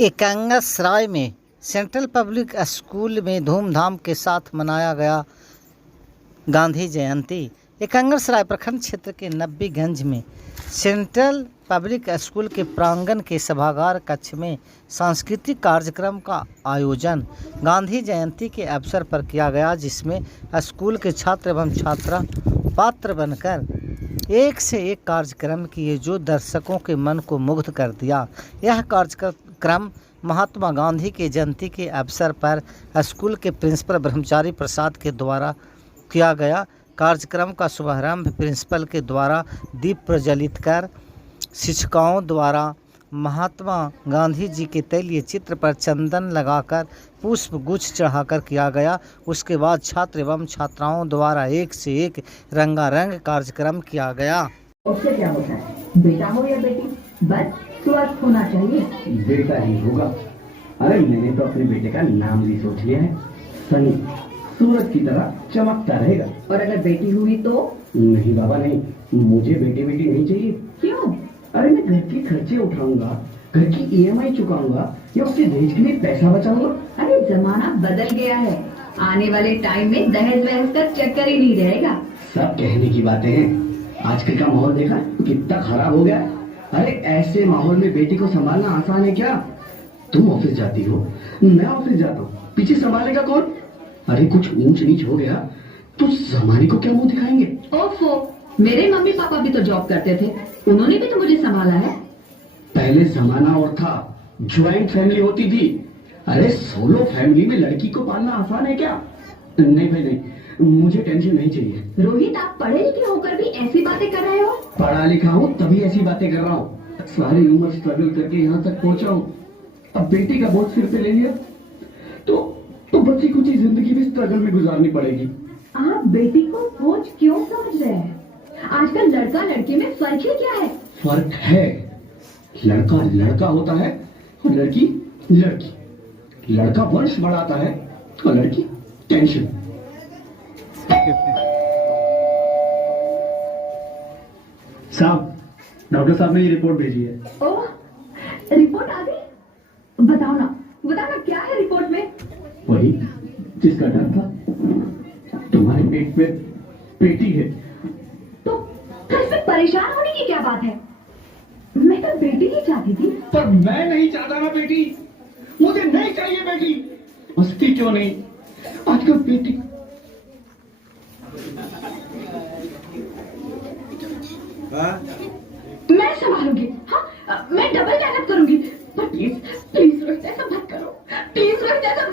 एकंगसराय में central public school में धूमधाम के साथ मनाया गया गांधी जयंती। एकंगसराय प्रखंड क्षेत्र के नब्बीगंज में सेंट्रल पब्लिक स्कूल के प्रांगण के सभागार कक्ष में सांस्कृतिक कार्यक्रम का आयोजन गांधी जयंती के अवसर पर किया गया, जिसमें स्कूल के छात्र एवं छात्रा पात्र बनकर एक से एक कार्यक्रम किए जो दर्शकों के मन को मुग्ध कर दिया। यह कार्यक्रम महात्मा गांधी की जयंती के अवसर पर स्कूल के प्रिंसिपल ब्रह्मचारी प्रसाद के द्वारा किया गया। कार्यक्रम का शुभारंभ प्रिंसिपल के द्वारा दीप प्रज्वलित कर शिक्षकों द्वारा महात्मा गांधी जी के तैलीय चित्र पर चंदन लगाकर पुष्प गुच्छ चढ़ाकर किया गया। उसके बाद छात्र एवं छात्राओं द्वारा एक से एक रंगारंग कार्यक्रम किया गया। उससे क्या होता है, बेटा हो या बेटी, बस स्वस्थ होना चाहिए। बेटा ही होगा। अरे मैंने तो अपने बेटे का नाम भी सोच लिया है, सनी। सूरज की तरह चमकता रहेगा। और अगर बेटी हुई तो? नहीं बाबा नहीं, मुझे बेटी नहीं चाहिए। क्यों? अरे मैं घर के खर्चे उठाऊंगा, घर की EMI चुकाऊंगा या उसके दहेज के लिए पैसा बचाऊंगा। अरे जमाना बदल गया है, आने वाले टाइम में दहेज वहेज का चक्कर ही नहीं रहेगा। सब कहने की बातें हैं, आजकल का माहौल देखा कितना खराब हो गया है। अरे ऐसे माहौल में बेटी को संभालना आसान है क्या? तुम ऑफिस जाती हो, मैं ऑफिस जाता हूँ, पीछे संभालेगा कौन? अरे कुछ ऊंच नीच हो गया तो जमाने को क्या मुंह दिखाएंगे? ओफो, मेरे मम्मी पापा भी तो जॉब करते थे, उन्होंने भी तो मुझे संभाला है। पहले जमाना और था, ज्वाइंट फैमिली होती थी। अरे सोलो फैमिली में लड़की को पालना आसान है क्या? नहीं भाई नहीं, मुझे टेंशन नहीं चाहिए। रोहित, आप पढ़े लिखे होकर भी ऐसी बातें कर रहे हो? पढ़ा लिखा हूँ तभी ऐसी बातें कर रहा हूँ। सारी उम्र स्ट्रगल करके यहाँ तक पहुँचा हूँ, अब बेटी का बोझ सिर पे ले लिया तो बच्ची कुछ ही जिंदगी भी स्ट्रगल में गुजारनी पड़ेगी। आप बेटी को बोझ क्यों समझ रहे हैं? आजकल लड़का लड़की में फर्क ही क्या है? फर्क है, लड़का लड़का होता है और लड़की लड़की। लड़का वंश बढ़ाता है और लड़की टेंशन। साहब, डॉक्टर साहब ने ये रिपोर्ट भेजी है। ओह, रिपोर्ट आ गई? बताओ ना क्या है रिपोर्ट में? वही जिसका डर था, तुम्हारे पेट में बेटी है। तो इसमें परेशान होने की क्या बात है? मैं तो बेटी ही चाहती थी। पर मैं नहीं चाहता ना बेटी, मुझे नहीं चाहिए बेटी। मस्ती क्यों नहीं, आजकल बेटी मैं संभालूंगी। हाँ, मैं डबल मेहनत करूंगी। पर प्लीज रोहित, ऐसा मत करो। प्लीज रोहित, ऐसा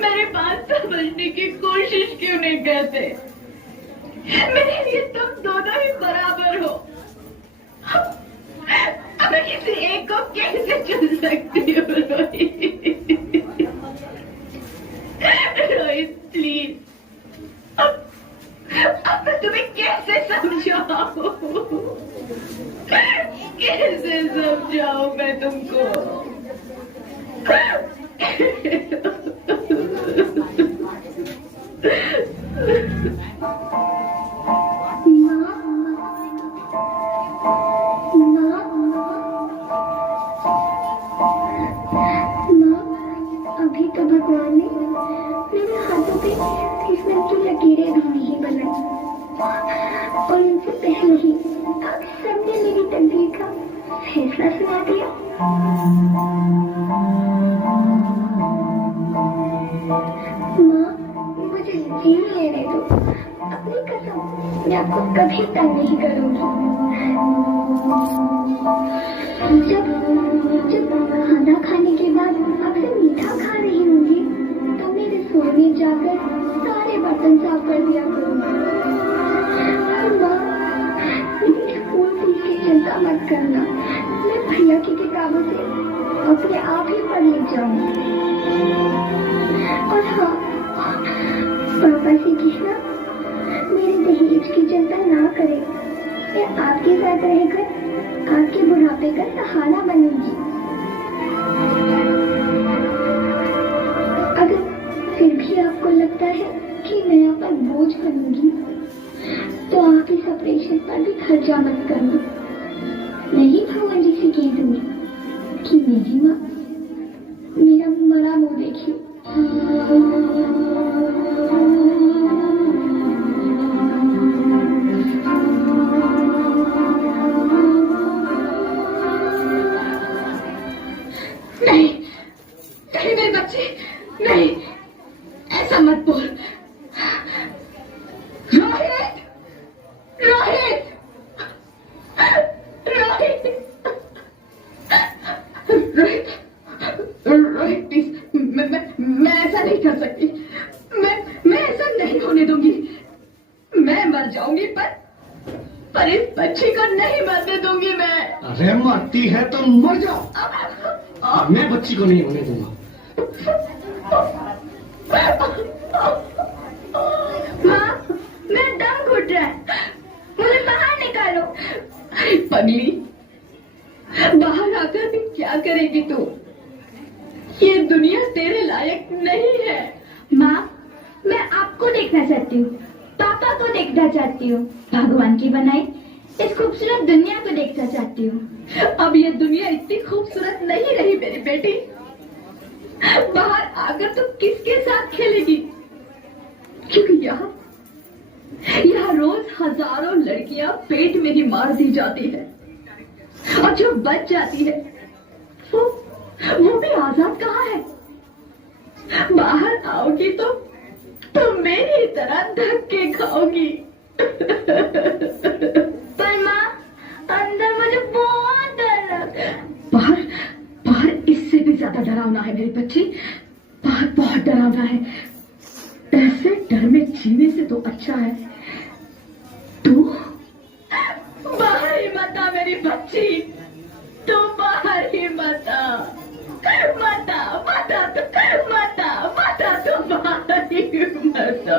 मेरे बात समझने की कोशिश क्यों नहीं करते? मेरे लिए तुम दोनों ही बराबर हो। अब मैं किसी एक को कैसे चुन सकती हूँ? रोहित प्लीज, अब मैं तुम्हें कैसे समझाऊं? कैसे समझाऊं मैं तुमको? अभी तो भगवान ने मेरे हाथों पे इसमें जो लकीरें भी नहीं बनाई, और उनसे पहले ही आप सबने मेरी तकदीर का फैसला सुना दिया। माँ, मुझे जीने लेने दो। अपनी कसम, मैं आपको कभी तंग नहीं करूंगी। जब खाना खाने के बाद आपसे मीठा खा रही होंगी तो मेरे सोने जाकर सारे बर्तन साफ कर दिया करूंगी। करना, मैं भैया की किताबों से अपने आप ही पढ़ लिख जाऊंगी। और हाँ, पापा से कहना मेरे दहेज की चिंता ना करें। मैं आपके साथ रहकर आपके बुढ़ापे का सहारा बनूंगी। अगर फिर भी आपको लगता है कि मैं आप पर बोझ बनूंगी, तो आप इस ऑपरेशन पर भी खर्चा मत करना। मैं ही भगवान जी से कह दूंगी कि मेरी माँ मेरा मरा मुंह देखी। नहीं नहीं मेरे बच्चे, नहीं, ऐसा मत बोल। रोहित, रोहित, रोहित, रोहित, रोहित प्लीज, मैं ऐसा नहीं कर सकती। मैं ऐसा नहीं होने दूंगी। मैं मर जाऊंगी पर इस बच्ची को नहीं मरने दूंगी मैं। अरे मरती है तो मर जाओ, मैं बच्ची को नहीं होने दूंगा। माँ, मेरा दम घुट रहा है, मुझे बाहर निकालो। अरे पगली, बाहर आकर भी क्या करेगी तू? ये दुनिया तेरे लायक नहीं है। माँ, मैं आपको देखना चाहती हूँ, पापा को देखना चाहती हूँ, भगवान की बनाई इस खूबसूरत दुनिया को देखना चाहती हूँ। अब ये दुनिया इतनी खूबसूरत नहीं रही मेरी बेटी। बाहर आकर तू किसके साथ खेलेगी? क्योंकि यहाँ रोज हजारों लड़कियां पेट में ही मार दी जाती है, और जो बच जाती है वो भी आजाद कहाँ है? बाहर आओगी तो मेरी तरह धक्के खाओगी। पर माँ, अंदर मुझे बहुत डर लग रहा है। बाहर इससे भी ज्यादा डरावना है मेरी बच्ची, बाहर बहुत डरावना है। ऐसे डर में जीने से तो अच्छा है तू बाहर ही मत आ मेरी बच्ची, तू बाहर ही मत आ, मत आ, मत आ, मत आ, मत आ, तू बाहर ही मत आ।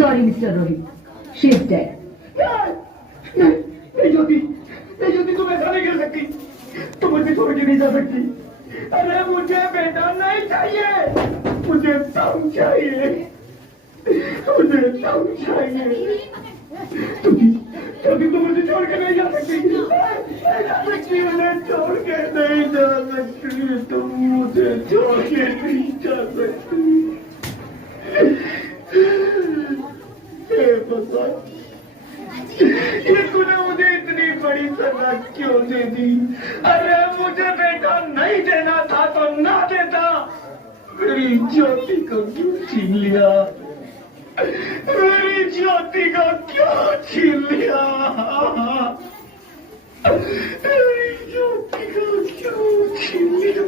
Sorry, Mr. Rohit. She is dead. नहीं ज्योति, तुम ऐसा नहीं कर सकती। तुम मुझे छोड़ के नहीं जा सकती। बेटी। अरे मुझे बेटा नहीं चाहिए, मुझे तुम चाहिए, मुझे तुम चाहिए। कभी तुम मुझे छोड़ के नहीं जा सकती, नहीं जा सकती, मुझे छोड़ के नहीं जा सकती, तुम मुझे छोड़ के नहीं जा सकती। हे भगवान, ये तूने मुझे इतनी बड़ी सजा क्यों दे दी? अरे मुझे बेटा नहीं देना था तो ना देता, मेरी ज्योति को क्यों छीन लिया? मेरी ज्योति को क्यों छीन लिया? मेरी ज्योति को क्यों छीन लिया?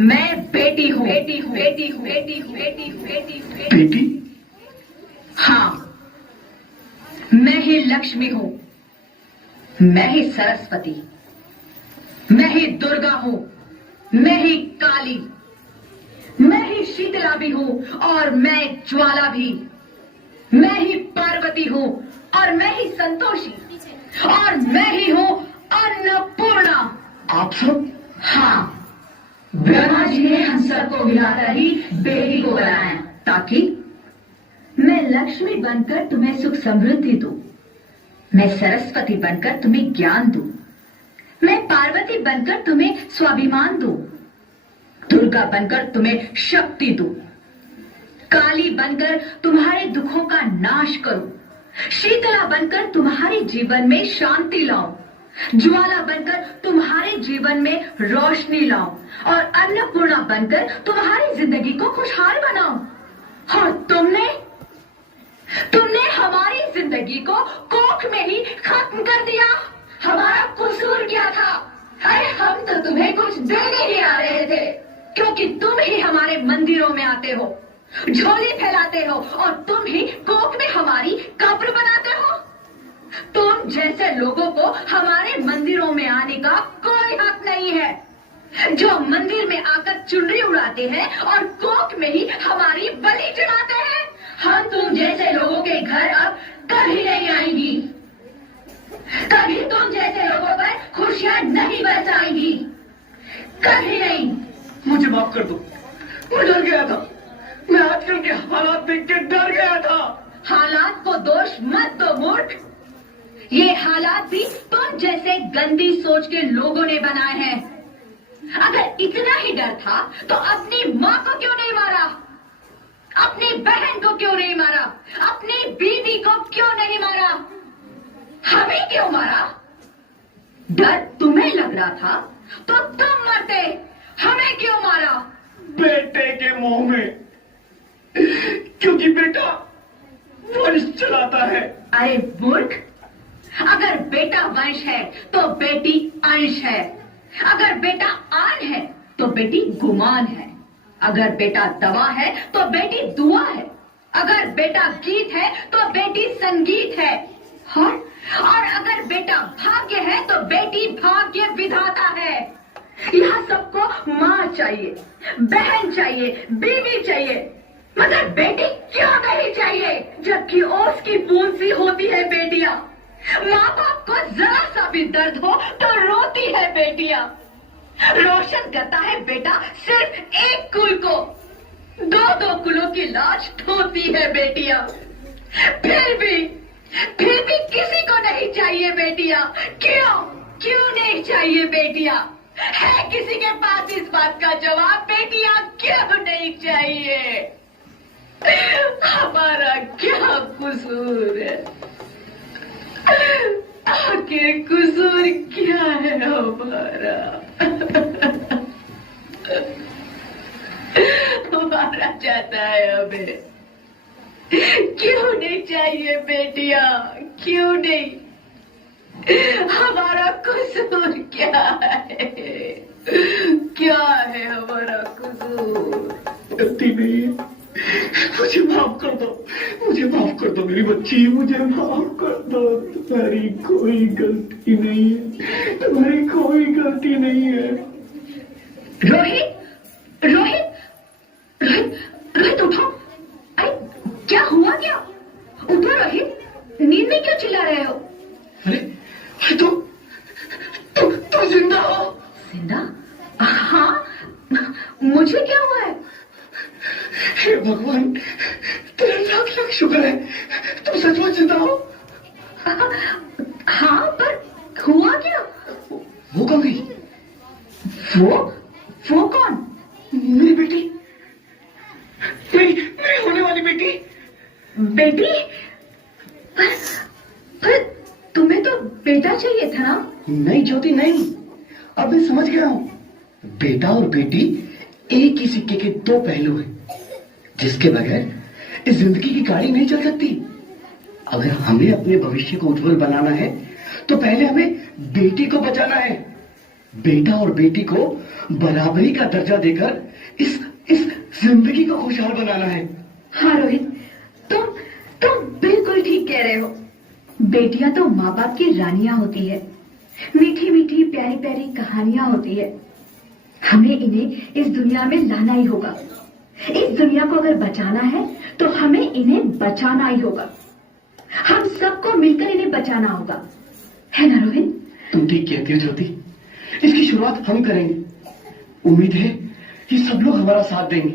मैं बेटी हूँ, बेटी हूँ, बेटी हूँ, बेटी हूँ, बेटी हूँ, बेटी हूँ, बेटी? हाँ, मैं ही लक्ष्मी हूँ, मैं ही सरस्वती, मैं ही दुर्गा हूँ, मैं ही काली, मैं ही शीतला भी हूँ और मैं ज्वाला भी, मैं ही पार्वती हूँ और मैं ही संतोषी और मैं ही हूँ अन्नपूर्णा। आप सब? हाँ, ब्रह्मा जी ने हम सबको मिलाकर ही बेटी को बनाया ताकि मैं लक्ष्मी बनकर तुम्हें सुख समृद्धि दूं, मैं सरस्वती बनकर तुम्हें ज्ञान दूं, मैं पार्वती बनकर तुम्हें स्वाभिमान दूं, दुर्गा बनकर तुम्हें शक्ति दूं, काली बनकर तुम्हारे दुखों का नाश करूं, शीतला बनकर तुम्हारे जीवन में शांति लाऊं, ज्वाला बनकर तुम्हारे जीवन में रोशनी लाऊं और अन्नपूर्णा बनकर तुम्हारी जिंदगी को खुशहाल बनाऊं। और तुमने हमारी जिंदगी को कोख में ही खत्म कर दिया। हमारा कसूर क्या था? अरे हम तो तुम्हें कुछ देने ही आ रहे थे, क्योंकि तुम ही हमारे मंदिरों में आते हो, झोली फैलाते हो और तुम ही कोख में हमारी कब्र बनाते हो। तुम जैसे लोगों को हमारे मंदिरों में आने का कोई हक नहीं है, जो मंदिर में आकर चुनरी उड़ाते हैं और कोख में ही हमारी बलि चढ़ाते हैं। हम तुम जैसे लोगों के घर अब कभी नहीं आएंगी, कभी तुम जैसे लोगों पर खुशियां नहीं बरसाएंगी, कभी नहीं। मुझे माफ कर दो, मैं डर गया था, मैं आजकल के हालात देख के डर गया था। हालात को दोष मत दो मूर्ख, ये हालात भी तुम जैसे गंदी सोच के लोगों ने बनाए हैं। अगर इतना ही डर था तो अपनी माँ को क्यों नहीं मारा, अपनी बहन को क्यों नहीं मारा, अपनी बीवी को क्यों नहीं मारा, हमें क्यों मारा? डर तुम्हें लग रहा था तो तुम मरते, हमें क्यों मारा? बेटे के मुंह में, क्योंकि बेटा वंश चलाता है। अरे मूर्ख, अगर बेटा वंश है तो बेटी अंश है, अगर बेटा आन है तो बेटी गुमान है, अगर बेटा दवा है तो बेटी दुआ है, अगर बेटा गीत है तो बेटी संगीत है, और अगर बेटा भाग्य है तो बेटी भाग्य विधाता है। यहाँ सबको माँ चाहिए, बहन चाहिए, बीवी चाहिए, मगर बेटी क्यों नहीं चाहिए? जबकि ओस की बूंद सी होती है बेटियां, माँ बाप को जरा सा भी दर्द हो तो रोती है बेटियां। रोशन करता है बेटा सिर्फ एक कुल को, दो दो कुलों की लाज ढोती है बेटियां। फिर भी किसी को नहीं चाहिए बेटियां। क्यों नहीं चाहिए बेटियां? है किसी के पास इस बात का जवाब? बेटियां क्यों नहीं चाहिए? हमारा क्या कसूर है? आखिर कसूर क्या है हमारा? हमारा जाता है हमें। क्यों नहीं चाहिए बेटियां? क्यों नहीं? हमारा कसूर क्या है? क्या है हमारा कसूर? गलती नहीं है, मुझे माफ कर दो, मुझे माफ कर दो मेरी बच्ची, मुझे माफ कर दो। तुम्हारी कोई गलती नहीं है, तुम्हारी कोई गलती नहीं है। रोहित रोहित रोहित रोहित उठो। अरे क्या हुआ क्या? उठो रोहित, नींद में क्यों चिल्ला रहे हो? अरे तुम जिंदा हो? जिंदा? हाँ, मुझे क्या हुआ है? हे भगवान, तेरा लाख लाख शुक्र है, तुम सचमुच जिंदा हो। हाँ, पर हुआ क्या? वो कौन गई? वो कौन? मेरी बेटी, मेरी होने वाली बेटी। बेटी? पर तुम्हें तो बेटा चाहिए था ना? नहीं ज्योति नहीं, अब मैं समझ गया हूँ। बेटा और बेटी एक ही सिक्के के दो पहलू हैं, जिसके बगैर इस जिंदगी की गाड़ी नहीं चल सकती। अगर हमें अपने भविष्य को उज्जवल बनाना है तो पहले हमें बेटी को बचाना है। बेटा और बेटी को बराबरी का दर्जा देकर इस जिंदगी को खुशहाल बनाना है। हाँ रोहित, तुम बिल्कुल ठीक कह रहे हो। बेटियां तो माँ बाप की रानियां होती है, मीठी मीठी प्यारी प्यारी कहानियां होती है। हमें इन्हें इस दुनिया में लाना ही होगा। इस दुनिया को अगर बचाना है तो हमें इन्हें बचाना ही होगा। हम सबको मिलकर इन्हें बचाना होगा, है ना रोहित? तुम ठीक कहती हो ज्योति, इसकी शुरुआत हम करेंगे। उम्मीद है कि सब लोग हमारा साथ देंगे।